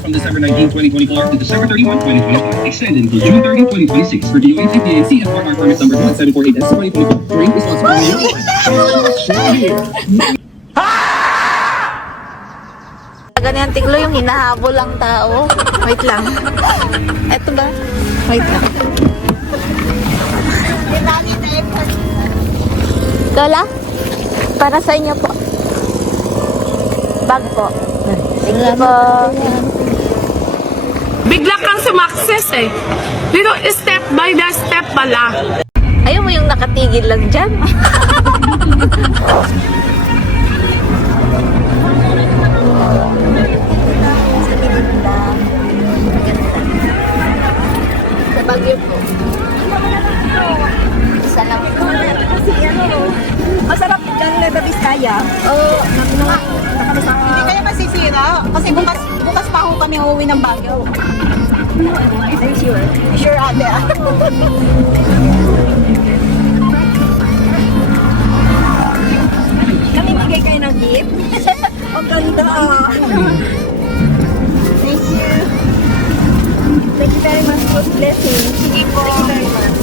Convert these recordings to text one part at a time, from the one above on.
From December 19, 2024 to December 31, 2025. Extended until June 30, 2026 for DOA TPA CFRR permit number 1748 S 2024. Drink responsibly. Ganyan tiglo yung hinahabol ang tao. Wait lang. Eto ba? Wait lang. Lola, para sa inyo po. Bag po. Thank you po. Bigla kang sumakses eh. Pero step by the step pala. Ayaw mo yung nakatigil lang dyan. Sa Baguio po. Isa lang po. Kasi masarap dyan na the Vizcaya. Oo. Hindi kayo masisira kasi bukas pa ako kami uuwi ng Baguio. Are you sure? Sure ate ah. Kami bigay kayo ng gift. Ang ganda ah. Thank you. Thank you very much for blessing. Sige po. Thank you very much.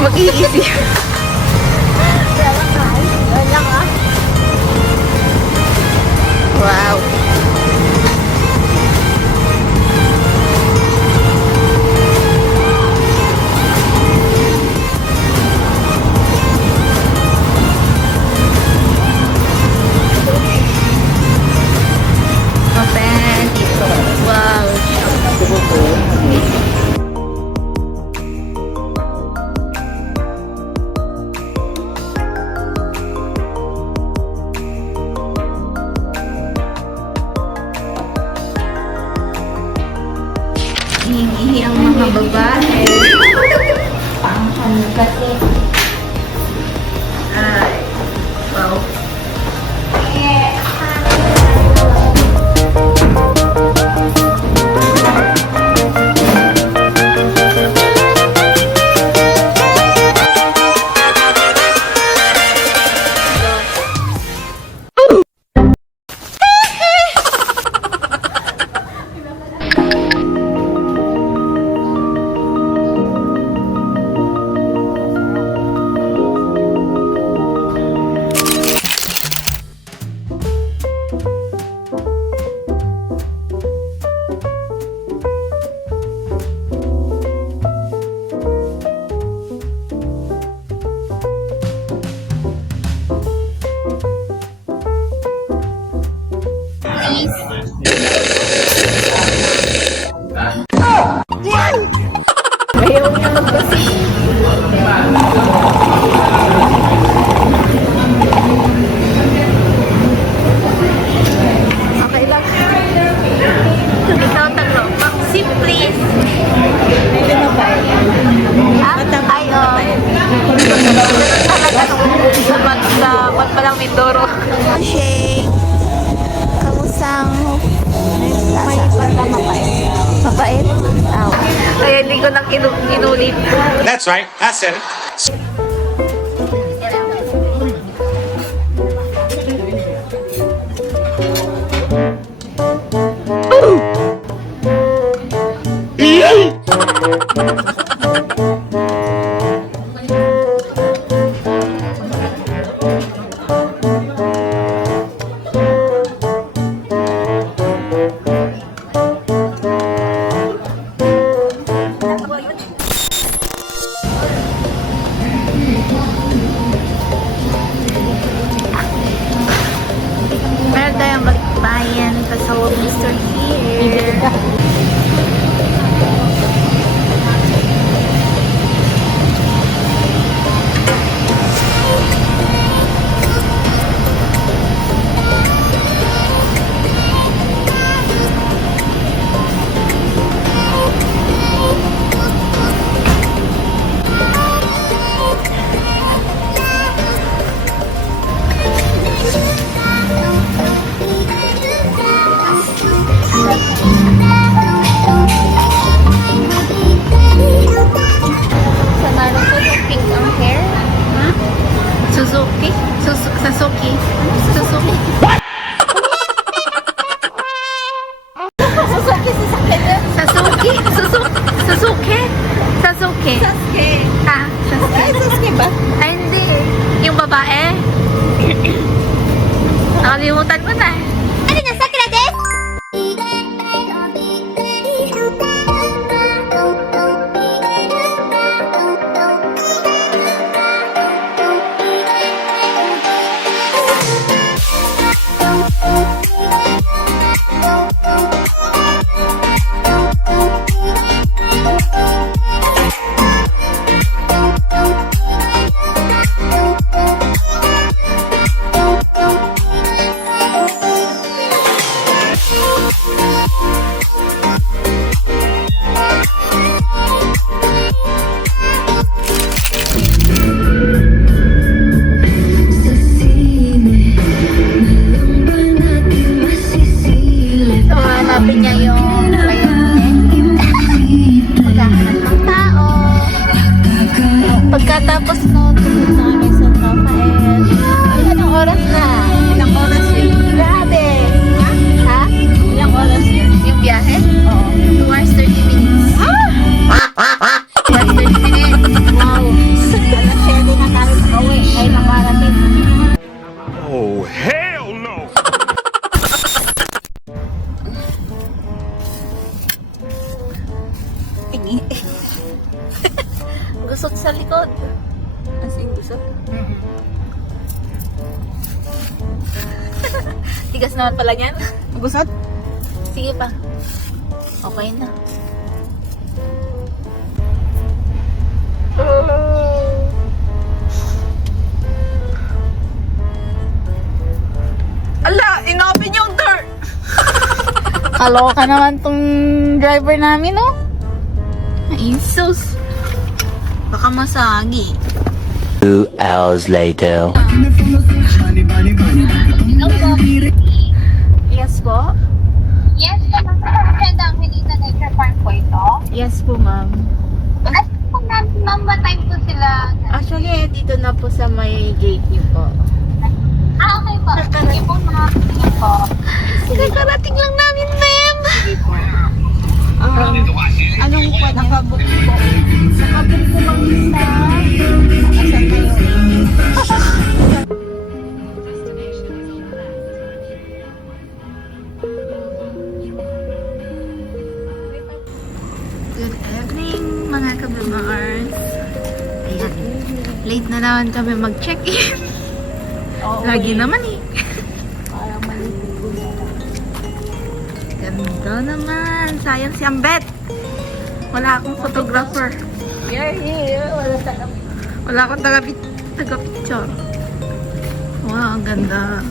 Mag-iisip. Wow. Open dito. Wow. Hinihingi ang mga babae. Ang hanggat ay, wow. Ayaw niya magpasi. Okay lang. Ito, taglo. Sim, please. Ay, sa pag palang Mindoro. Shake. Kamusang mapait. Aw. Kaya hindi ko na inulit. That's right. I said it. Ayan, pasawag Mr. Here. Sa Naruto, yung pink ang hair. Suzuki? Sasuki? Suzuki? Suzuki si sakit. Sasuki? Sasuke? Sasuke? Sasuke. Ah, Sasuke. Ay, Sasuke ba? Ay, hindi. Yung babae? Nakalimutan mo na. Ano na, Sakura desu? So, hanapin niya yung maghahanap ng tao. Pagkatapos nun, pupunta kami sa San Rafael. Ay, anong oras na? Ilang oras yun? Grabe! Ha? Ilang oras yun? Yung biyahe? Oo. 2 hours 30 minutes. 2 hours 30 minutes. Wow. Alas 7 na tayo pauwi. Ay, nakarating. Oh, hell no! Gusot sa likod. Asing gusot. Tigas naman pala niyan. Gusot? Sige pa. Okay na. Ala, inopen yung door! Kaloka naman tong driver namin, no? Insus. Baka masagi. 2 hours later. Yes po? Yes, ma'am. Maganda ang Hinita Nature Park po ito. Yes po, ma'am. Ask po namin, ma'am, what time po sila? Actually, dito na po sa may gate niyo po. Okay po. Sige po, ma'am. Sige po. Kakarating lang namin, ma'am. Anong po? Nakabook po. Nakabook po kami sa... Asan kayo? Good evening, mga kabimars. Ayan. Late na naman kami mag-check-in. Lagi naman eh. Parang malipit. Ganda naman. Sayang si Ambet. Wala akong photographer. Here, here. Wala sa kami. Wala akong taga-picture. Wow, ang ganda.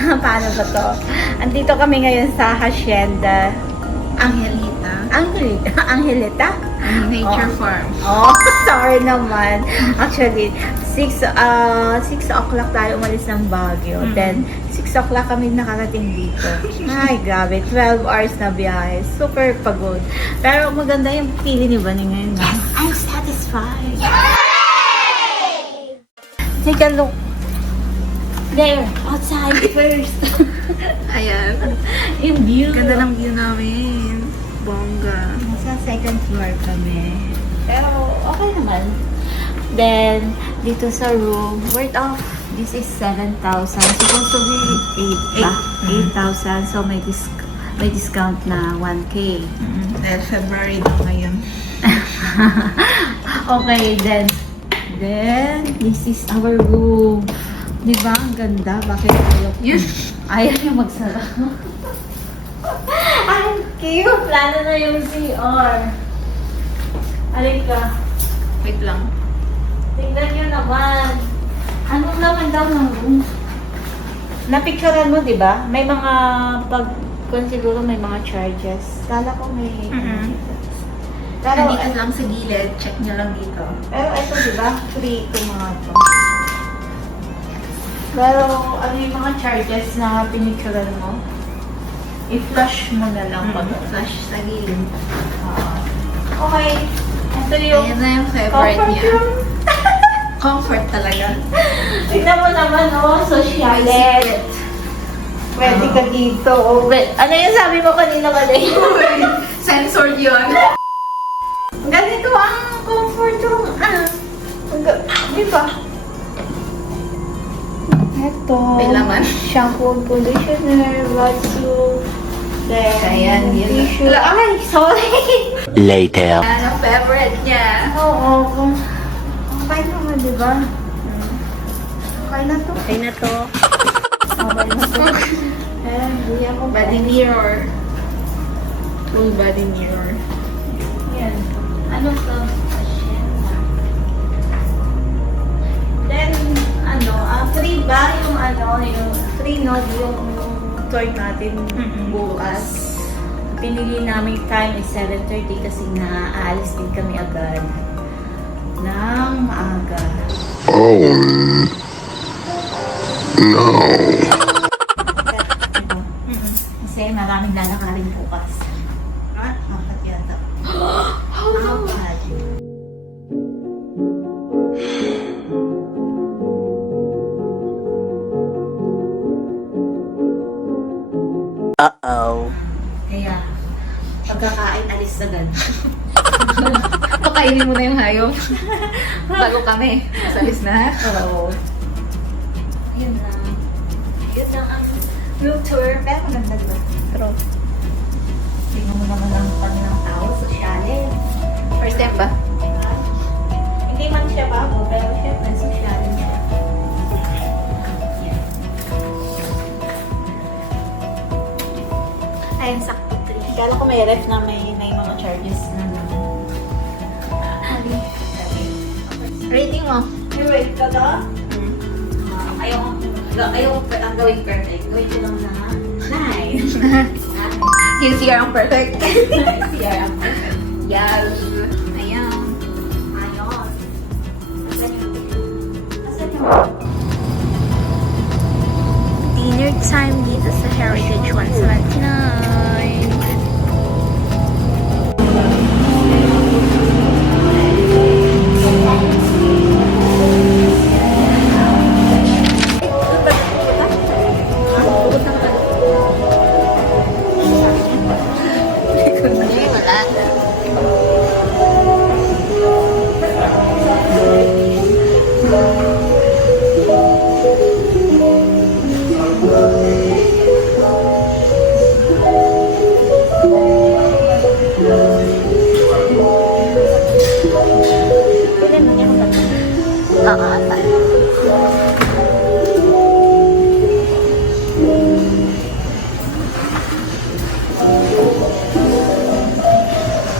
Paano ba to? Andito kami ngayon sa Hacienda Angelita. Angelita? Nature Farm. Oh, sorry naman. Actually, 6 o'clock tayo umalis ng Baguio. Then, 6 o'clock kami nakarating dito. Ay, grabe. 12 hours na biyahe. Super pagod. Pero maganda yung feeling ni Bunny ngayon. Yes, I'm satisfied. Take a look. There, outside first. Ayan. Yung view. Ganda ng view namin. Bongga. Nasa second floor kami. Pero okay naman. Then, dito sa room, worth of, this is 7,000. Supposed to be 8,000. So, may discount na 1K. Dahil February na ngayon. Okay, then, this is our room. Di ba? Ang ganda. Bakit ayaw niya magsara? Ang cute! Plano na yung CR. Alin ka? Wait lang. Tingnan nyo naman. Anong naman daw ng room? Napicturean mo, di ba? May mga kung siguro may mga charges. Kala ko may... Pero, Nandito lang sa gilid. Check nyo lang dito. pero ito, di ba? Free ito mga to. Pero, ano yung mga charges na pinicturean mo? I-flush mo na lang pag Flash sa gilid. Okay. Ito yung Ayan na yung favorite comfort niya. room. Comfort talaga. Tignan mo naman, oh, socialet. Pwede ka dito. Oh. Ano yung sabi mo kanina ka din? Censored yun. Ganito ang comfort room. Di ba? Ito. May laman. Shampoo and conditioner, bathroom. Then, Ayan, yun. tissue. Ay, sorry. Later. Yan ang favorite niya. Oo. Okay naman, di ba? Okay na to. Okay na to. Okay na to. Hindi ako Body mirror. Full body mirror. Yan. Ano to? Hacienda. Then, free ba yung yung free nod yung tour natin bukas. Pinili namin time is 7:30 kasi nga aalis din kami agad ng maaga. Kasi maraming lalakarin bukas. Apat yata. Apat. Uh-oh. Kaya, pagkakain, alis agad. Pakainin mo na yung hayop. Bago kami. Masalis na. Oo. Yun lang. Yun lang ang room tour. Pero maganda ba? True. Tingnan mo naman ang pang ng tao, sosyalin. First time ba? Hindi man siya bago, pero syempre, sosyalin siya. Ayun, sakto 3. Kala ko may ref na may mga charges na naman. Rating mo? May rate ka ba? Ayaw ang gawing perfect. Gawin ko lang na 9. Yung CR ang perfect. CR ang perfect. Yes. Ayan. Ayos. Asan yung Dinner time dito sa Heritage 179. Hindi, wala.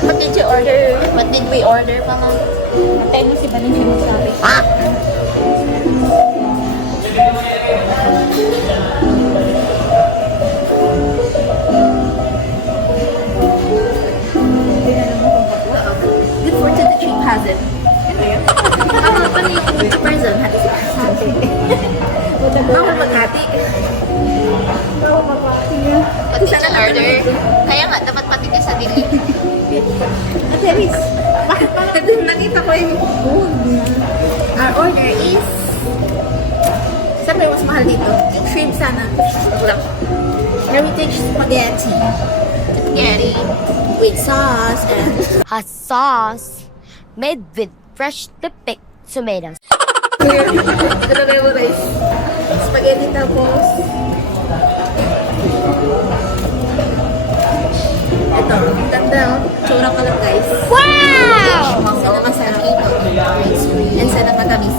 What did you order? What did we order, mga? Matay mo si Banin siya magsabi. order. Kaya nga, dapat patingin sa dili. Ateris, bakit pa nakita ko yung food? Our order is... Saan ba yung mas mahal dito? Yung shrimp sana. Wala. Heritage spaghetti. Spaghetti. With sauce and... Hot sauce made with fresh picked tomatoes. Ito na yung rice. Spaghetti tapos... Ito, ganda oh. Tsura ka lang guys. Wow! Sana masarap ito. And sana matamis.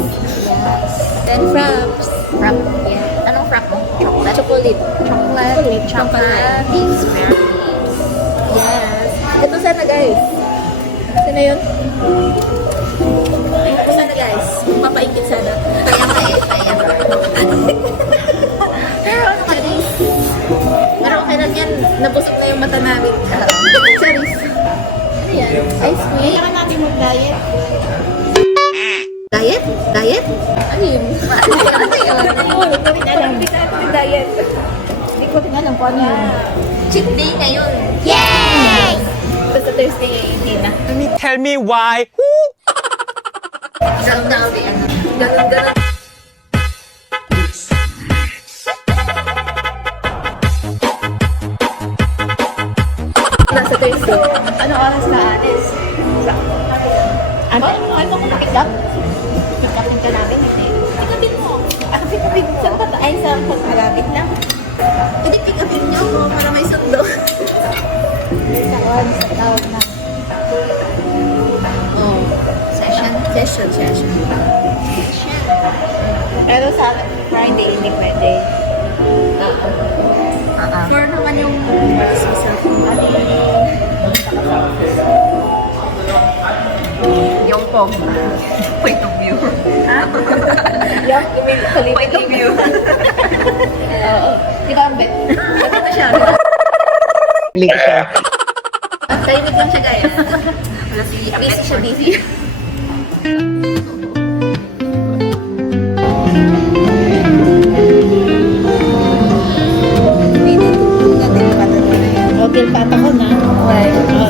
Then fraps. Frap. Yeah. Anong frap mo? Chocolate? Chocolate. Chocolate. Chocolate. Beans. Yes. Ito sana guys. Sana yun? Ito sana guys. Papaikit sana. Kaya nga eh. Kaya. Pero ano ka guys? Pero okay lang yan. Nabusog na yung mata namin. Charis. Ano yan? Ice cream. Kailangan natin mag-diet. Diet? Diet? Ano yun? Ano yun? Hindi ko rin alam. Hindi ko rin diet. Hindi ko rin alam kung ano yun. Cheat day ngayon. Yay! Basta Thursday hindi na. Tell me why. Isang Thursday. Ganun. Nasa Thursday. Ano oras na, Anis? Ano? Ano ko pick up? Pick upin ka namin, hindi. Pick upin mo. Pick upin. Saan ba? Ay, sa pagkalapit lang. Pwede pick upin niyo ako para may sundo. Sa tawag na. Oh. Session. Pero sa Friday, hindi pwede. For naman yung sa Yung pog. Point of view. yung Point of view. Oo. Di ba ang bet? Ano siya? Tahimik lang siya gaya. Busy siya, busy. Dilbata ko na.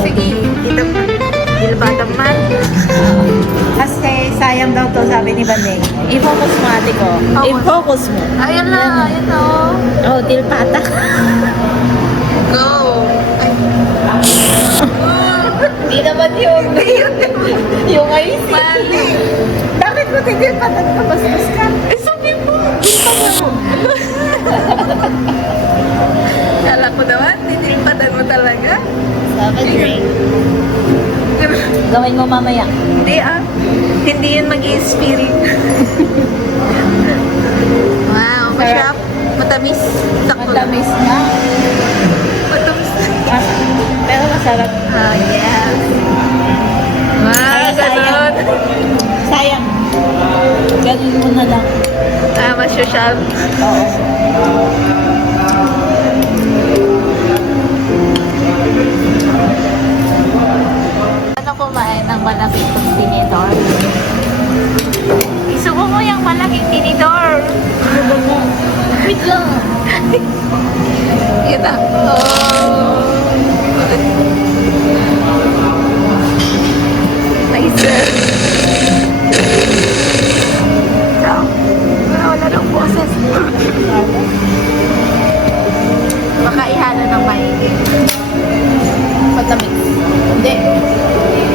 Sige, ito pa. Dilbata man. Kasi sayang daw to, sabi ni Baneng. I-focus mo ate ko. I-focus mo. Ayun na. Ayun na. Oh, dilbata. Go. Hindi naman yung yung ice. Mali. Bakit mo tinilpata ka? Bastos ka. Eh, sabi mo. Kala ko naman, tinilpatan mo talaga. Sabi drink. Gawin mo mamaya. Hindi hindi yun mag-i-spirit. Wow, masarap. Matamis. Sakto lang. Matamis na. Matamis. Pero masarap. Ah, yes. Wow, ganun. Sayang. Ganun mo na lang. Masyashal. Oo. Ano kumain ng malaking tinidor? Isubo mo yung malaking tinidor. Subo mo. Wait lang. Yun na. Oh. Nice. Wala ng boses. Baka ihalo ng maigi. Matamig. Hindi.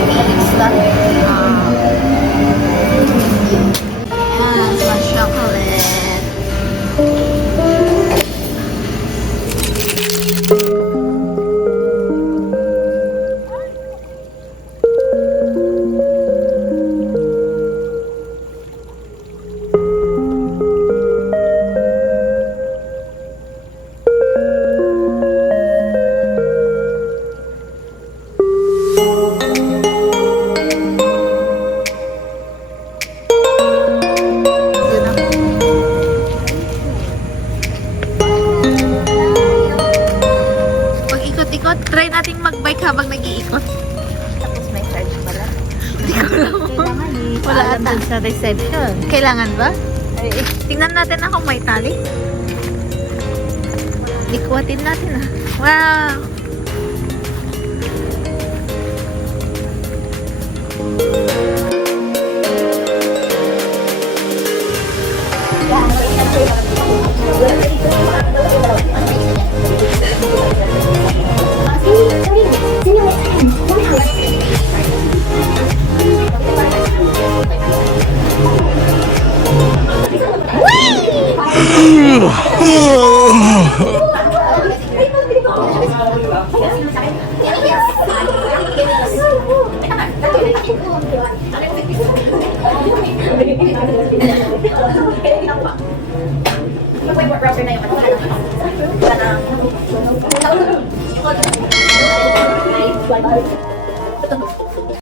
Matamig lang. Yes, my chocolate. Pag-ikot-ikot, try nating mag-bike habang nag-iikot. Tapos may charge pala. Hindi ko alam. Wala ata. Sa reception. Kailangan ba? Tingnan natin na kung may tali. Dikuhatin natin ah. Wow! Browser na yung